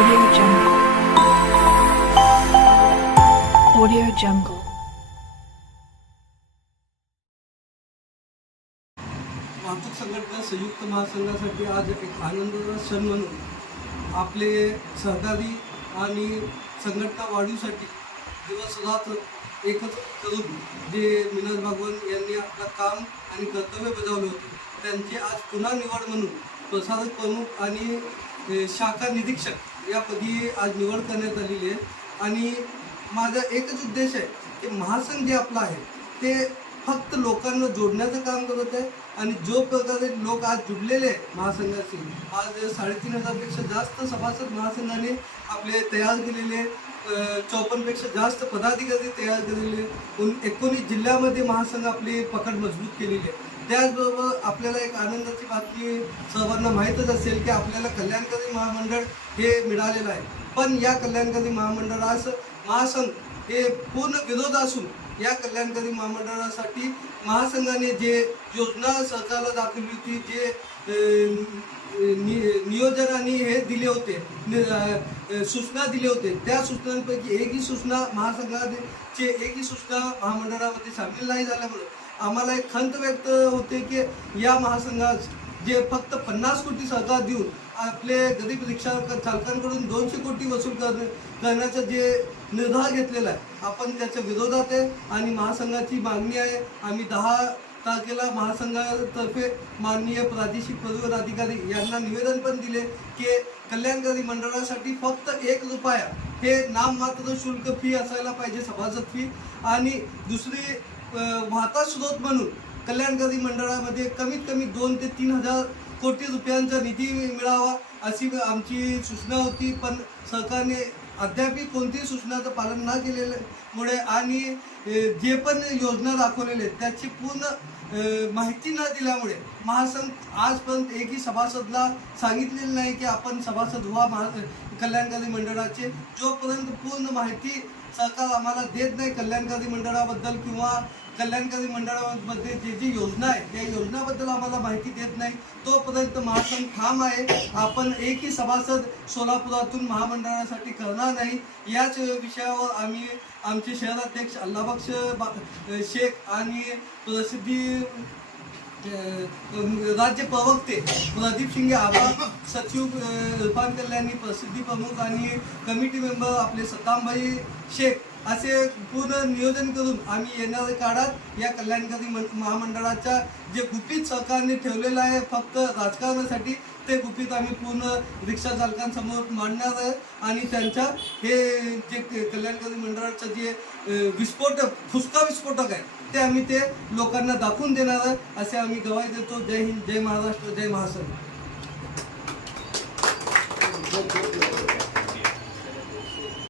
Audio Jungle. Audio Jungle. वाहतूक संघटना संयुक्त महासंघासाठी आज एक आनंदाचा क्षण म्हणून आपले सहकारी आणि संघटना वाढीसाठी दिवस रात्र एकत्र करून जे मिनल भागवत यांनी आपलं काम आणि कर्तव्य बजावले होते त्यांची आज पुन्हा निवड म्हणून प्रसारक प्रमुख आणि शाखा निरीक्षक या पदी आज निवड करण्यात आलेली आहे. आणि माझा एकच उद्देश आहे की महासंघ जे आपला आहे ते फक्त लोकांना जोडण्याचं काम करत आहे. आणि जो प्रकारे लोक आज जुडलेले आहे महासंघाशी आज साडेतीन हजारपेक्षा जास्त सभासद महासंघाने आपले तयार केलेले चौपन्नपेक्षा जास्त पदाधिकारी तयार केलेले एकोणीस जिल्ह्यामध्ये महासंघ आपली पकड मजबूत केलेली आहे. त्याचबरोबर आपल्याला एक आनंदाची बातमी सर्वांना माहीतच असेल की आपल्याला कल्याणकारी महामंडळ हे मिळालेलं आहे. पण या कल्याणकारी महामंडळास महासंघ हे पूर्ण विरोध असून या कल्याणकारी महामंडळासाठी महासंघाने जे योजना सरकारला दाखवली होती जे नियोजनाने हे दिले होते सूचना दिले होते त्या सूचनांपैकी एकही सूचना महासंघाचे एकही सूचना महामंडळामध्ये सामील नाही झाल्यामुळे आम्हाला एक खंत व्यक्त होते की या महासंघात जे फक्त पन्नास कोटी सरकार देऊन आपले गरीब रिक्षा चालकांकडून दोनशे कोटी वसूल करणे करण्याचा जे निर्धार घेतलेला आहे आपण त्याच्या विरोधात आहे आणि महासंघाची मागणी आहे. आम्ही दहा तारखेला महासंघातर्फे माननीय प्रादेशिक परिवहन अधिकारी यांना निवेदन पण दिले की कल्याणकारी मंडळासाठी फक्त एक रुपया हे नाममात्र शुल्क फी असायला पाहिजे सभासद फी आणि दुसरी वाहता स्रोत म्हणून कल्याणकारी मंडळामध्ये कमीत कमी दोन ते तीन हजार कोटी रुपयांचा निधी मिळावा अशी आमची सूचना होती. पण सरकारने अद्यापही कोणतीही सूचनाचं पालन न केलेल्यामुळे आणि जे पण योजना दाखवलेले आहेत त्याची पूर्ण माहिती न दिल्यामुळे महासंघ आजपर्यंत एकही सभासदला सांगितलेलं नाही की आपण सभासद व्हा महा कल्याणकारी मंडळाचे. जोपर्यंत पूर्ण माहिती सरकार आम्हाला देत नाही कल्याणकारी मंडळाबद्दल किंवा कल्याणकारी मंडळामध्ये जे जी योजना आहे त्या योजनाबद्दल आम्हाला माहिती देत नाही तोपर्यंत महासंघ ठाम आहे. आपण एकही सभासद सोलापुरातून महामंडळासाठी करणार नाही. याच विषयावर आम्ही आमचे शहराध्यक्ष अल्लाबा बा- शेख आणि प्रसिद्धी राज्य प्रवक्ते प्रदीप शिंगे आबा सचिव अ, इरफान कल्याणी प्रसिद्धी प्रमुख आणि कमिटी मेंबर आपले सत्तामभाई शेख असे पूर्ण नियोजन करून आम्ही येणाऱ्या काळात या कल्याणकारी महामंडळाच्या जे गुपित सरकारने ठेवलेलं आहे फक्त राजकारणासाठी ते गुपित आम्ही पूर्ण रिक्षा चालकांसमोर मांडणार आहे. आणि त्यांच्या हे जे कल्याणकारी मंडळाचं जे विस्फोटक फुसका विस्फोटक आहे ते आम्ही ते लोकांना दाखवून देणार आहे. असे आम्ही गवाही देतो. जय हिंद जय महाराष्ट्र जय महासन